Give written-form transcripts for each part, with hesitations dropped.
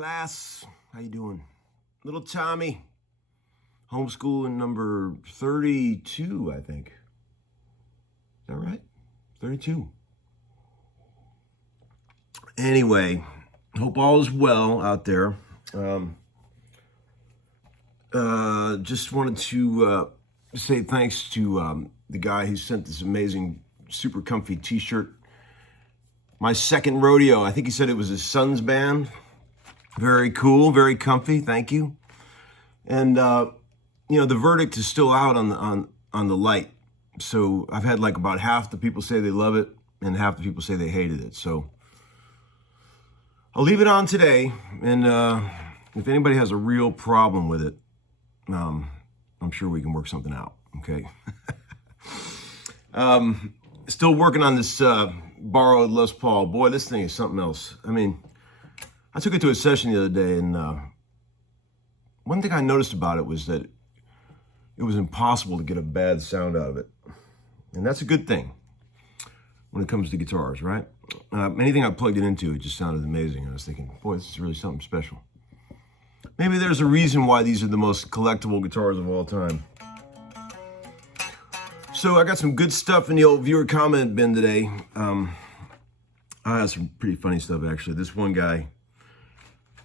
class. How you doing? Little Tommy. Homeschooling number 32, I think. Is that right? 32. Anyway, hope all is well out there. Just wanted to say thanks to the guy who sent this amazing, super comfy t-shirt. My second rodeo. I think he said it was his son's band. Very cool, very comfy. Thank you. And the verdict is still out on the light. So I've had like about half the people say they love it and half the people say they hated it. So I'll leave it on today. And if anybody has a real problem with it, I'm sure we can work something out. Okay. Still working on this borrowed Les Paul. Boy, this thing is something else. I mean, I took it to a session the other day, and one thing I noticed about it was that it was impossible to get a bad sound out of it. And that's a good thing when it comes to guitars, right? Anything I plugged it into, it just sounded amazing. I was thinking, boy, this is really something special. Maybe there's a reason why these are the most collectible guitars of all time. So I got some good stuff in the old viewer comment bin today. I had some pretty funny stuff, actually. This one guy,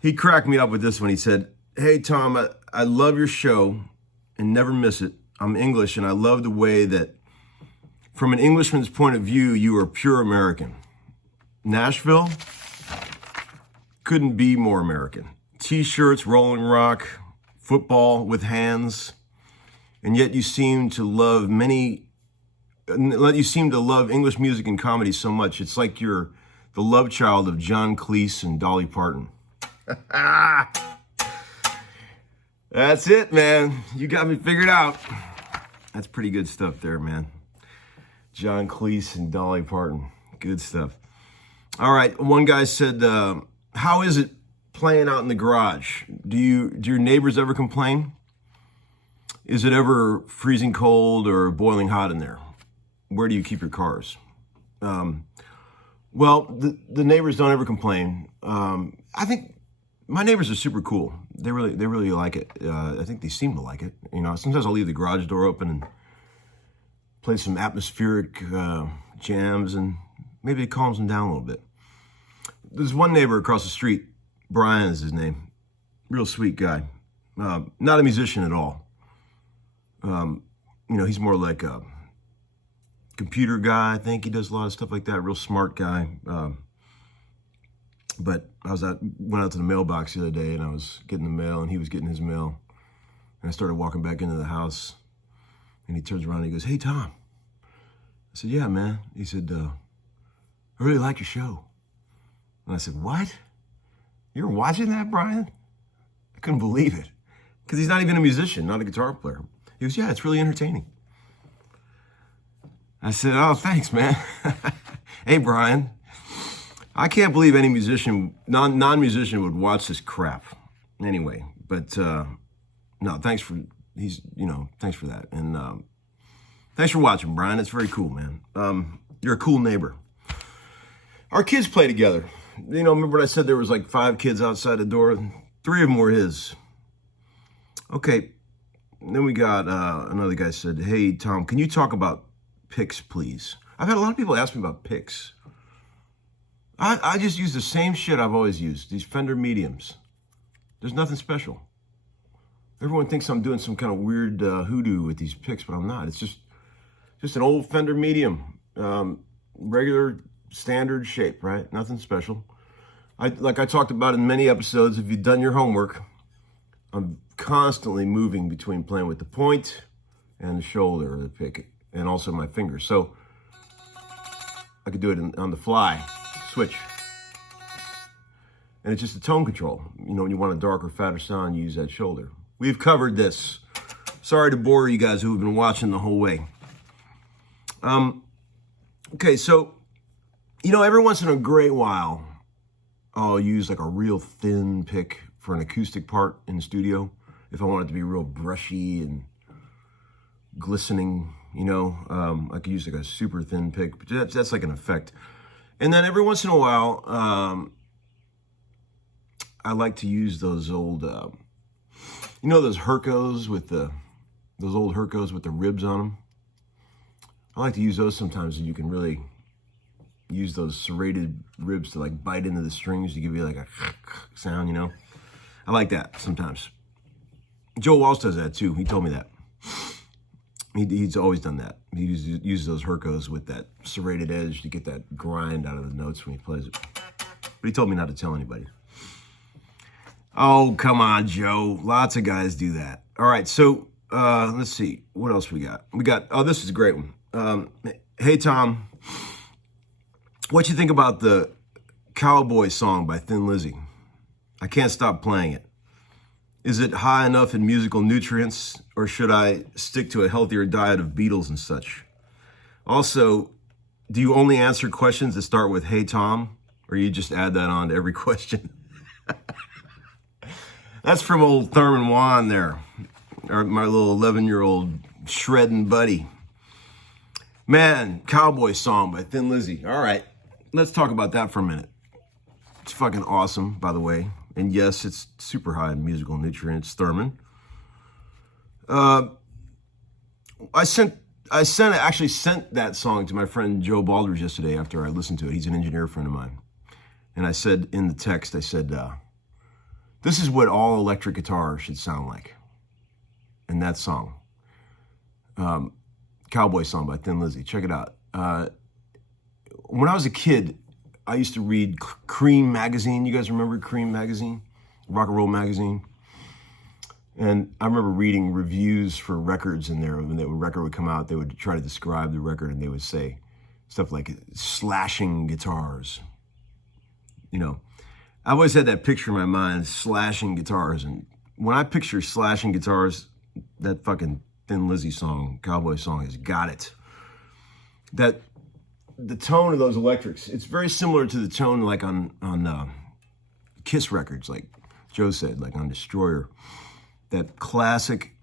he cracked me up with this one. He said, "Hey, Tom, I love your show and never miss it. I'm English, and I love the way that, from an Englishman's point of view, you are pure American. Nashville couldn't be more American. T-shirts, Rolling Rock, football with hands, and yet you seem to love English music and comedy so much. It's like you're the love child of John Cleese and Dolly Parton." That's it, man. You got me figured out. That's pretty good stuff there, man. John Cleese and Dolly Parton. Good stuff. All right. One guy said, how is it playing out in the garage? Do your neighbors ever complain? Is it ever freezing cold or boiling hot in there? Where do you keep your cars? Well, the neighbors don't ever complain. I think my neighbors are super cool. They really like it. I think they seem to like it. You know, sometimes I'll leave the garage door open and play some atmospheric jams, and maybe it calms them down a little bit. There's one neighbor across the street. Brian is his name. Real sweet guy. Not a musician at all. He's more like a computer guy. I think he does a lot of stuff like that. Real smart guy. But went out to the mailbox the other day, and I was getting the mail, and he was getting his mail. And I started walking back into the house, and he turns around and he goes, "Hey, Tom." I said, "Yeah, man." He said, "I really like your show." And I said, "What? You're watching that, Brian?" I couldn't believe it, because he's not even a musician, not a guitar player. He goes, "Yeah, it's really entertaining." I said, "Oh, thanks, man." Hey, Brian, I can't believe any non-musician would watch this crap. Anyway, but no, thanks for that, and thanks for watching, Brian. It's very cool, man. You're a cool neighbor. Our kids play together. Remember when I said there was like 5 kids outside the door? 3 of them were his. Okay, and then we got another guy said, "Hey, Tom, can you talk about picks, please?" I've had a lot of people ask me about picks. I just use the same shit I've always used, these Fender mediums. There's nothing special. Everyone thinks I'm doing some kind of weird hoodoo with these picks, but I'm not. It's just an old Fender medium, regular standard shape, right? Nothing special. Like I talked about in many episodes, if you've done your homework, I'm constantly moving between playing with the point and the shoulder of the pick, and also my fingers. So I could do it on the fly. Switch. And it's just a tone control. When you want a darker, fatter sound, you use that shoulder. We've covered this. Sorry to bore you guys who have been watching the whole way. Okay, so, every once in a great while, I'll use like a real thin pick for an acoustic part in the studio. If I want it to be real brushy and glistening, I could use like a super thin pick, but that's like an effect. And then every once in a while, I like to use those old, you know, those Hercos with those old Hercos with the ribs on them. I like to use those sometimes, and you can really use those serrated ribs to like bite into the strings to give you like a sound, you know. I like that sometimes. Joe Walsh does that too. He told me that. He's always done that. He uses those Hercos with that serrated edge to get that grind out of the notes when he plays it. But he told me not to tell anybody. Oh, come on, Joe. Lots of guys do that. All right, so let's see. What else we got? Oh, this is a great one. Hey, Tom. What you think about the Cowboy song by Thin Lizzy? I can't stop playing it. Is it high enough in musical nutrients, or should I stick to a healthier diet of Beatles and such? Also, do you only answer questions that start with, hey, Tom, or you just add that on to every question? That's from old Thurman Wan there, or my little 11-year-old shredding buddy. Man, Cowboy song by Thin Lizzy. All right, let's talk about that for a minute. It's fucking awesome, by the way. And yes, it's super high in musical nutrients, Thurman. I actually sent that song to my friend Joe Baldridge yesterday after I listened to it. He's an engineer friend of mine. And I said in the text, I said, this is what all electric guitar should sound like. And that song, Cowboy song by Thin Lizzy. Check it out. When I was a kid, I used to read Cream magazine. You guys remember Cream magazine? Rock and roll magazine. And I remember reading reviews for records in there. When the record would come out, they would try to describe the record, and they would say stuff like slashing guitars. You know, I always had that picture in my mind, slashing guitars. And when I picture slashing guitars, that fucking Thin Lizzy song, Cowboy song, has got it. The tone of those electrics, it's very similar to the tone like on Kiss records, like Joe said, like on Destroyer. That classic,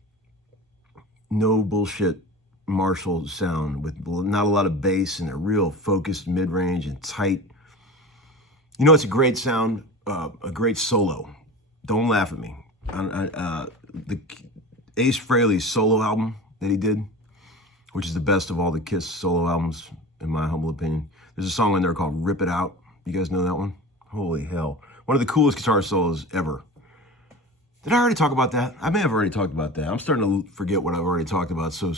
no bullshit Marshall sound with not a lot of bass and a real focused mid-range and tight. You know, it's a great sound, a great solo. Don't laugh at me. The Ace Frehley's solo album that he did, which is the best of all the Kiss solo albums, in my humble opinion. There's a song on there called Rip It Out. You guys know that one? Holy hell. One of the coolest guitar solos ever. Did I already talk about that? I may have already talked about that. I'm starting to forget what I've already talked about, so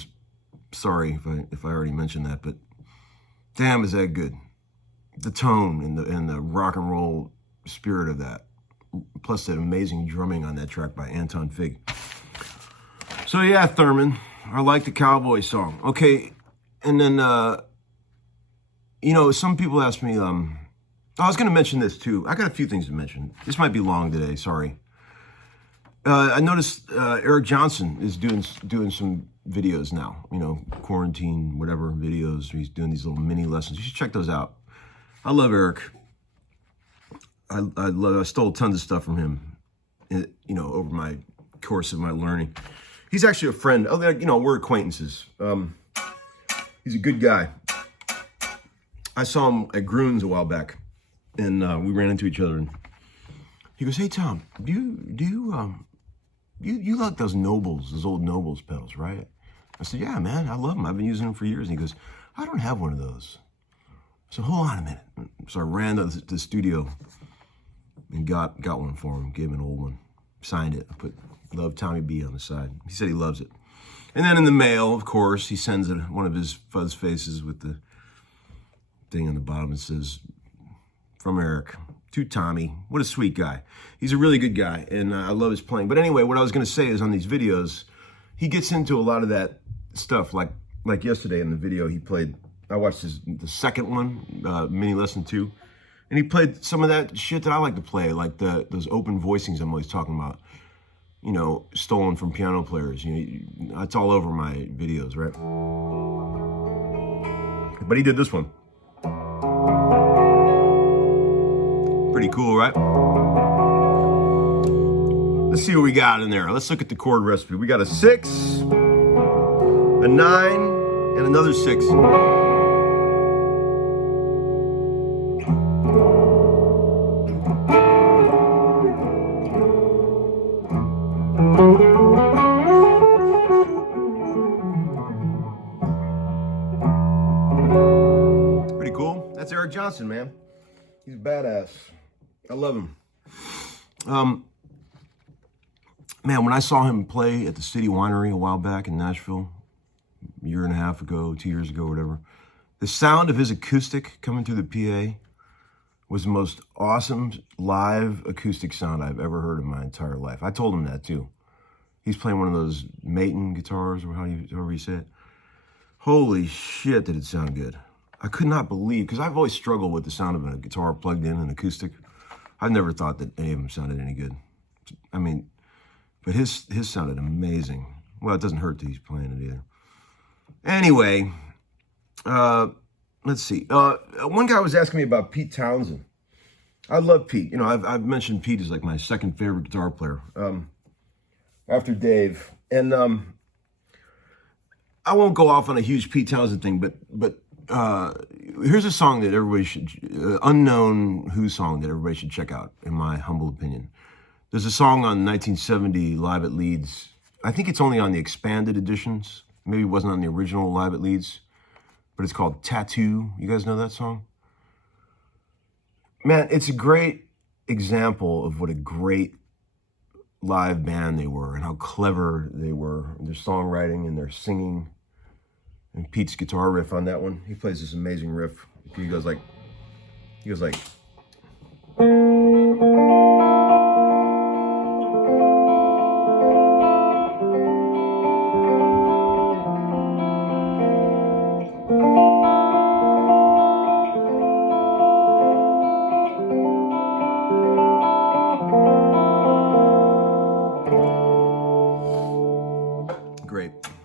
sorry if I already mentioned that, but damn, is that good. The tone and the rock and roll spirit of that, plus that amazing drumming on that track by Anton Fig. So yeah, Thurman, I like the Cowboy song. Okay, and then, you know, some people ask me, I was going to mention this too. I got a few things to mention. This might be long today, sorry. I noticed Eric Johnson is doing some videos now, you know, quarantine, whatever videos. He's doing these little mini lessons. You should check those out. I love Eric. I stole tons of stuff from him, you know, over my course of my learning. He's actually a friend. You know, we're acquaintances. He's a good guy. I saw him at Groon's a while back, and we ran into each other. And he goes, "Hey Tom, do you like those Nobles, those old Nobles pedals, right?" I said, "Yeah, man, I love them. I've been using them for years." And he goes, "I don't have one of those." So hold on a minute. So I ran to the studio and got one for him. Gave him an old one, signed it. I put "Love Tommy B" on the side. He said he loves it. And then in the mail, of course, he sends one of his fuzz faces with the thing on the bottom that says, "From Eric to Tommy." What a sweet guy. He's a really good guy, and I love his playing. But anyway, what I was going to say is on these videos, he gets into a lot of that stuff. Like yesterday in the video, he played, I watched the second one, mini lesson 2, and he played some of that shit that I like to play, like those open voicings I'm always talking about, you know, stolen from piano players. You know, it's all over my videos, right? But he did this one. Pretty cool, right? Let's see what we got in there. Let's look at the chord recipe. We got a 6, a 9, and another 6. Johnson, man. He's badass. I love him. Man, when I saw him play at the City Winery a while back in Nashville, a year and a half ago, 2 years ago, whatever, the sound of his acoustic coming through the PA was the most awesome live acoustic sound I've ever heard in my entire life. I told him that too. He's playing one of those Maton guitars, or however you say it. Holy shit, did it sound good. I could not believe, because I've always struggled with the sound of a guitar plugged in, an acoustic. I've never thought that any of them sounded any good. I mean, but his sounded amazing. Well, it doesn't hurt that he's playing it either. Anyway, let's see. One guy was asking me about Pete Townsend. I love Pete. You know, I've mentioned Pete as like my second favorite guitar player, after Dave. And I won't go off on a huge Pete Townsend thing, but here's a song that everybody should, unknown Who song that everybody should check out, in my humble opinion. There's a song on 1970 Live at Leeds. I think it's only on the expanded editions. Maybe it wasn't on the original Live at Leeds, but it's called Tattoo. You guys know that song? Man, it's a great example of what a great live band they were and how clever they were in their songwriting and their singing. And Pete's guitar riff on that one, he plays this amazing riff. He goes like,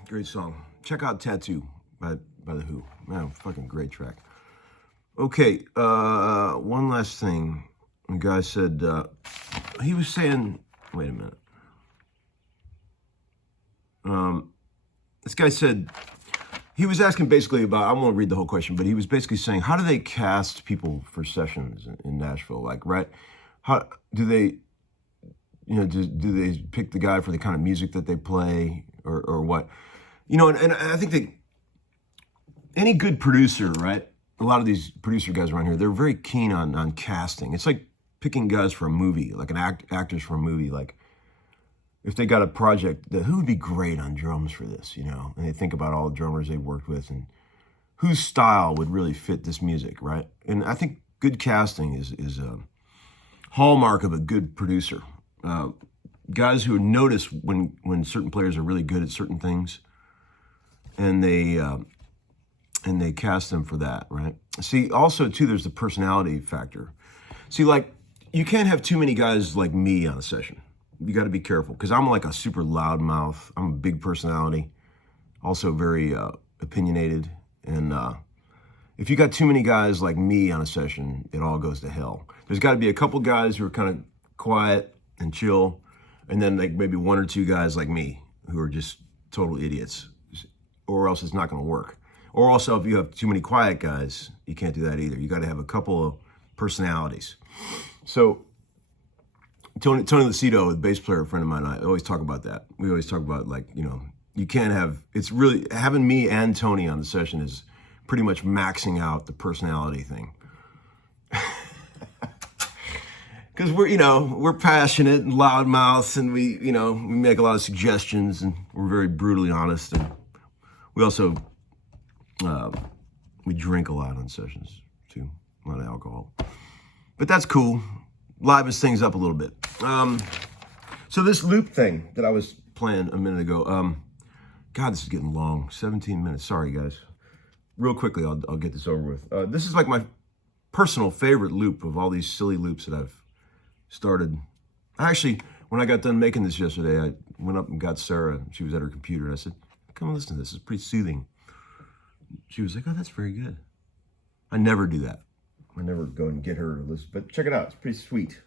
great song. Check out Tattoo by The Who. Man, fucking great track. Okay, one last thing. The guy said, he was saying, wait a minute. This guy said, he was asking basically about, I won't read the whole question, but he was basically saying, how do they cast people for sessions in Nashville? Like, right? How do they, you know, do they pick the guy for the kind of music that they play, or what? You know, and I think that any good producer, right? A lot of these producer guys around here, they're very keen on casting. It's like picking guys for a movie, like actors for a movie. Like, if they got a project, who would be great on drums for this, you know? And they think about all the drummers they've worked with and whose style would really fit this music, right? And I think good casting is a hallmark of a good producer. Guys who notice when certain players are really good at certain things, and they cast them for that, right? See, also too, there's the personality factor. See, like, you can't have too many guys like me on a session. You got to be careful, because I'm like a super loud mouth. I'm a big personality, also very opinionated. And if you got too many guys like me on a session, it all goes to hell. There's got to be a couple guys who are kind of quiet and chill, and then like maybe one or two guys like me who are just total idiots, or else it's not going to work. Or also, if you have too many quiet guys, you can't do that either. You got to have a couple of personalities. So Tony Lucido, the bass player, a friend of mine, and I always talk about that. We always talk about, like, you know, you can't have, it's really, having me and Tony on the session is pretty much maxing out the personality thing. Because we're passionate and loudmouths, and we make a lot of suggestions, and we're very brutally honest, and we also, we drink a lot on sessions too, a lot of alcohol. But that's cool. Livens things up a little bit. So this loop thing that I was playing a minute ago, God, this is getting long, 17 minutes. Sorry, guys. Real quickly, I'll get this over with. This is like my personal favorite loop of all these silly loops that I've started. Actually, when I got done making this yesterday, I went up and got Sarah. She was at her computer, and I said, come and listen to this. It's pretty soothing. She was like, oh, that's very good. I never do that. I never go and get her to listen, but check it out. It's pretty sweet.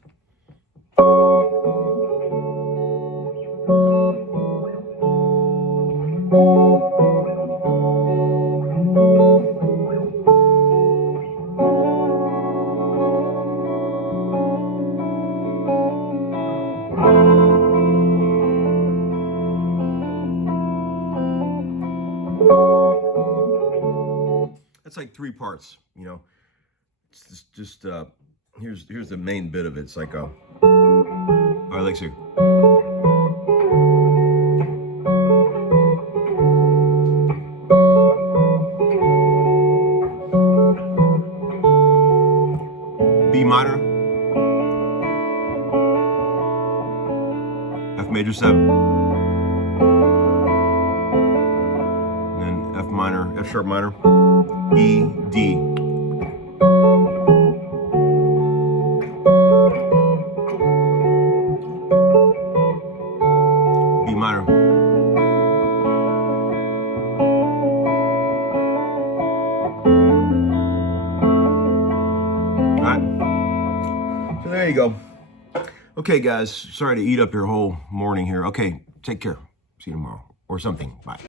That's like 3 parts, you know. It's just here's the main bit of it. It's like a. All right, let's see. B minor, F major 7, and then F minor, F sharp minor, E, D. B minor. All right. So there you go. Okay, guys. Sorry to eat up your whole morning here. Okay, take care. See you tomorrow or something. Bye.